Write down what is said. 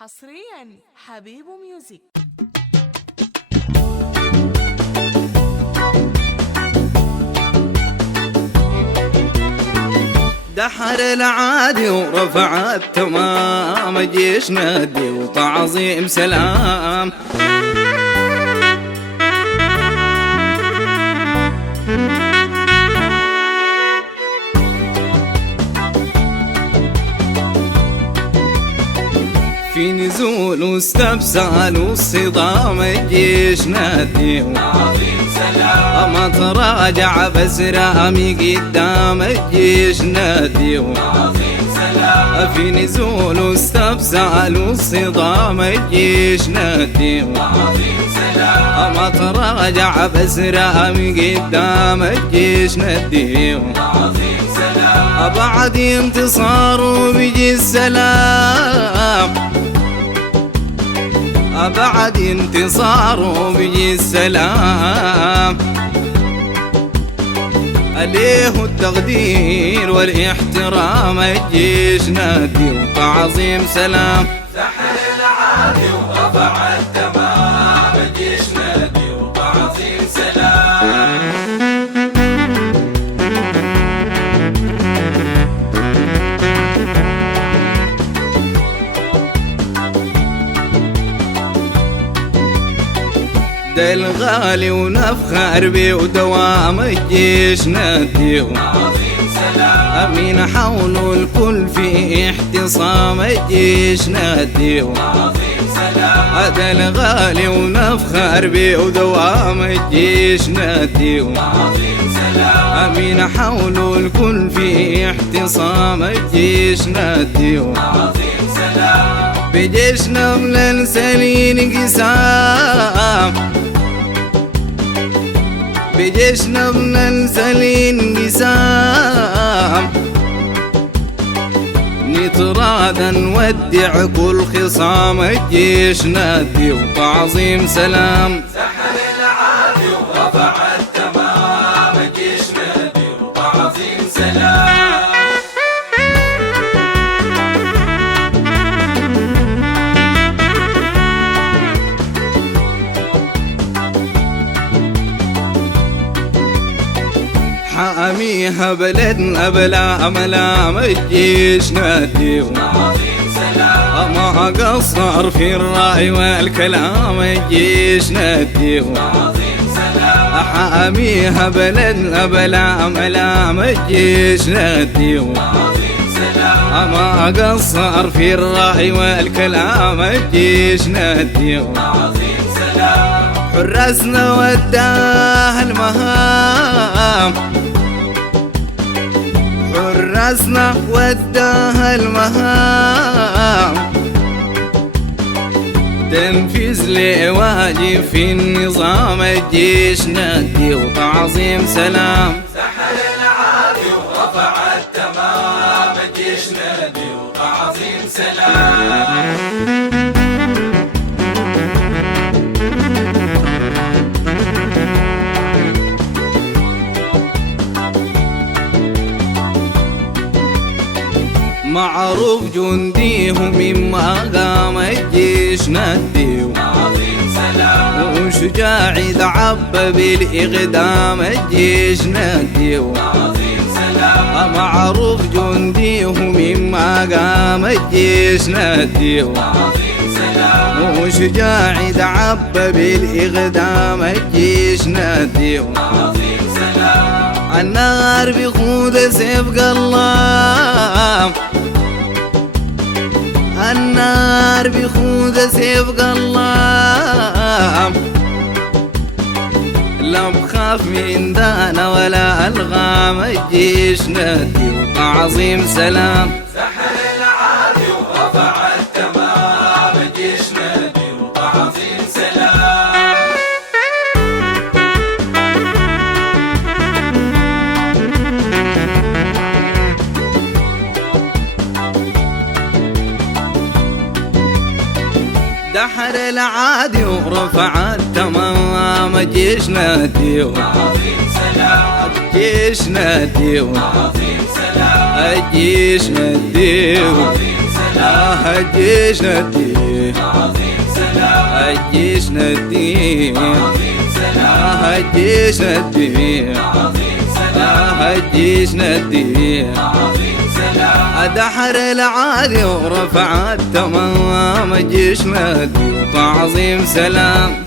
حصريا حبيبو ميوزك. دحر العادي ورفع التمام، جيش نادي وتعظيم سلام. في نزول واستبسال والصدام، الجيش نادي وتعظيم سلام. ما تراجع بس رامي قدام، الجيش نادي وتعظيم سلام. في نزول واستبسال والصدام، الجيش نادي وتعظيم سلام. ما تراجع بس رامي قدام، الجيش نادي وتعظيم سلام. بعد انتصار بيجي السلام، بعد انتصار بيجي السلام. عليه التقدير والاحترام، الجيش نادي وتعظيم سلام. سحر العادي ورفع التمام، الجيش نادي وتعظيم سلام. ده الغالي ونفخر بيه ودوام، الجيش نادي وتعظيم سلام. أمين حوله الكل في احتصام، الجيش نادي وتعظيم سلام. ده الغالي ونفخر بيه ودوام، الجيش نادي وتعظيم سلام. أمين حوله الكل في احتصام، الجيش نادي وتعظيم سلام. بجيشنا من سلين قسام، بجيشنا من سلين قسام. نتراضى نودع كل خصام، الجيش نادي وتعظيم سلام. سحر العادي ورفع التمام، الجيش نادي وتعظيم سلام. حاميها بلدنا بلا ملام، الجيش نادي وتعظيم سلام. ما قصر في الرأي والكلام، الجيش نادي وتعظيم سلام. حاميها بلدنا بلا ملام، الجيش نادي وتعظيم سلام. ما قصر في الرأي والكلام، الجيش نادي وتعظيم سلام. حرسنا وداه المهام، حرسنا وداه المهام. تنفيذ لواجب في النظام، الجيش نادي وتعظيم سلام. سحر العادي ورفع التمام، الجيش نادي وتعظيم سلام. معروف جنديه مما قام، الجيش نادي وتعظيم سلام. وشجاع يتعب بالإقدام، الجيش نادي وتعظيم سلام. معروف جنديه مما قام، الجيش نادي وتعظيم سلام. وشجاع يتعب بالإقدام، الجيش نادي وتعظيم سلام. النار بيخوض سيف قلام، النار بيخوض سيف قلام. لا بخاف من دانا ولا ألغام، الجيش نادي وتعظيم سلام. سحر العادي ورفع التمام، الجيش نادي وتعظيم سلام. دحر العادي ورفع التمام، الجيش نادي وتعظيم سلام. الجيش نادي وتعظيم سلام. الجيش نادي وتعظيم سلام. سلام الجيش نديه عظيم سلام الجيش نديه عظيم سلام الجيش نديه عظيم سلام الجيش نديه عظيم سلام دحر العادي ورفع التمام الجيش نديه وتعظيم سلام